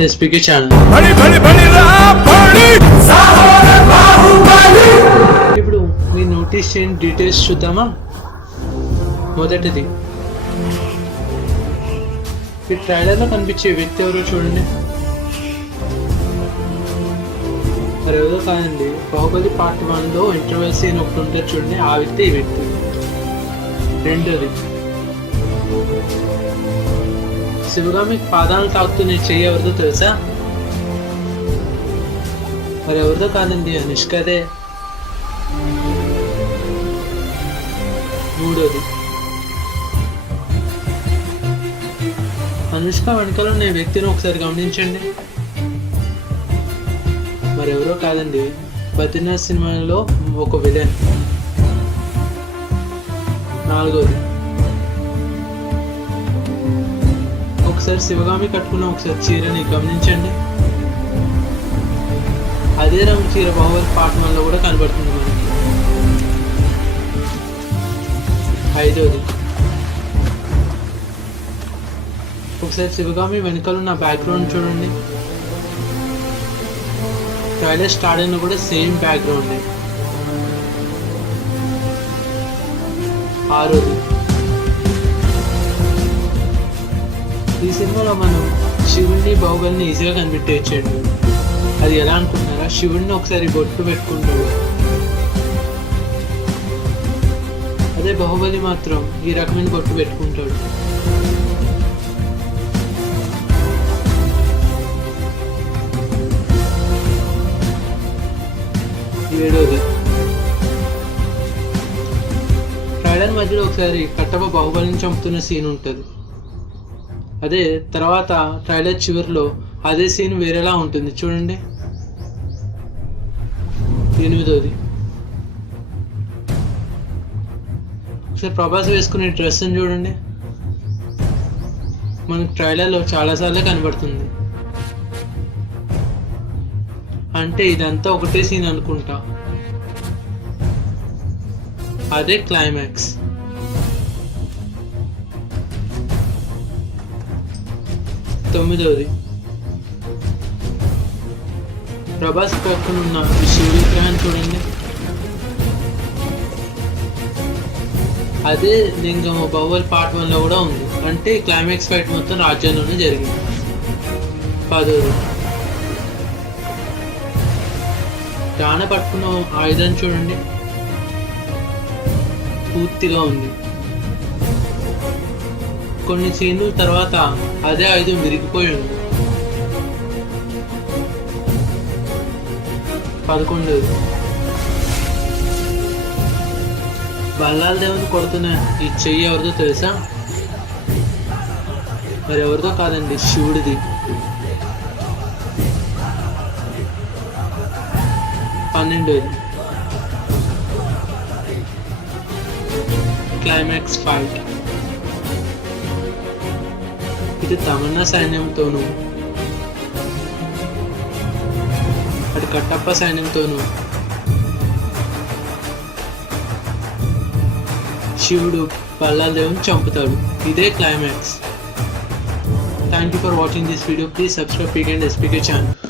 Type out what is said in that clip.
the SPK channel. ఇప్పుడు మీ notice చేయండి, details చూద్దామా. మొదటిది, ఈ ట్రైలర్లో కనిపించే వ్యక్తి ఎవరో చూడండి. మరి ఎవరో కాదండి, బాహుబలి పార్ట్ 1లో ఇంటర్వెల్ సీన్ ఒకటి ఉంటుంది చూడండి, ఆ వ్యక్తి ఈ వ్యక్తి. రెండోది, శివగామి పాదాలను తాకుతూ నేను చెయ్యి ఎవరిదో తెలుసా? మరి ఎవరిదో కాదండి, అనుష్కదే. మూడోది, అనుష్క వెనకాల ఉన్న వ్యక్తిని ఒకసారి గమనించండి. మరి ఎవరో కాదండి, బద్రీనాథ్ సినిమాలో ఒక విలన్. నాలుగోది, ఒకసారి శివగామి కట్టుకున్న ఒకసారి చీరని గమనించండి. అదే రంగు చీర బాహుబలి పార్ట్ 1లో కూడా కనబడుతుంది మనకి. ఐదోది, ఒకసారి శివగామి వెనకాల ఉన్న బ్యాక్గ్రౌండ్ చూడండి. ట్రైలర్ స్టార్ట్ అయినా కూడా సేమ్ బ్యాక్గ్రౌండ్. ఆరోది, ఈ సినిమాలో మనం శివుడిని బాహుబలిని ఈజీగా కనిపెట్టేయచ్చండి. అది ఎలా అనుకుంటున్నారా? శివుడిని ఒకసారి బొట్టు పెట్టుకుంటాడు, అదే బాహుబలి మాత్రం ఈ రకమైన బొట్టు పెట్టుకుంటాడు. ఏడోది, ట్రైలర్ మధ్యలో ఒకసారి కట్టప్ప బాహుబలిని చంపుతున్న సీన్ ఉంటుంది. అదే తర్వాత ట్రైలర్ చివరిలో అదే సీన్ వేరేలా ఉంటుంది చూడండి. ఎనిమిదోది, ఒకసారి ప్రభాస్ వేసుకునే డ్రెస్ అని చూడండి, మనకు ట్రైలర్లో చాలాసార్లు కనబడుతుంది. అంటే ఇదంతా ఒకటే సీన్ అనుకుంటా, అదే క్లైమాక్స్. తొమ్మిదవది, ప్రభాస్ పక్కన ఉన్న శివుడి విగ్రహాన్ని చూడండి, అదే లింగం బాహుబలి పార్ట్ 1లో కూడా ఉంది. అంటే క్లైమాక్స్ ఫైట్ మొత్తం రాజ్యంలోనే జరిగింది. 10వది, డాన పట్టుకున్న ఆయుధాన్ని చూడండి, పూర్తిగా ఉంది. కొన్ని సీన్ల తర్వాత అదే ఆయుధం విరిగిపోయి ఉంది. 11వది, బల్లాల దేవుని కొడుతున్న ఈ చెయ్యి ఎవరిదో తెలుసా? మరి ఎవరిదో కాదండి, శివుడిది. 12వది, క్లైమాక్స్ ఫైట్. ఇది తమన్నా సైన్యంతోనూ అటు కట్టప్ప సైన్యంతోనూ శివుడు బల్లాల దేవుని చంపుతాడు. ఇదే climax. Thank you for watching this video. Please subscribe PK and SPK channel.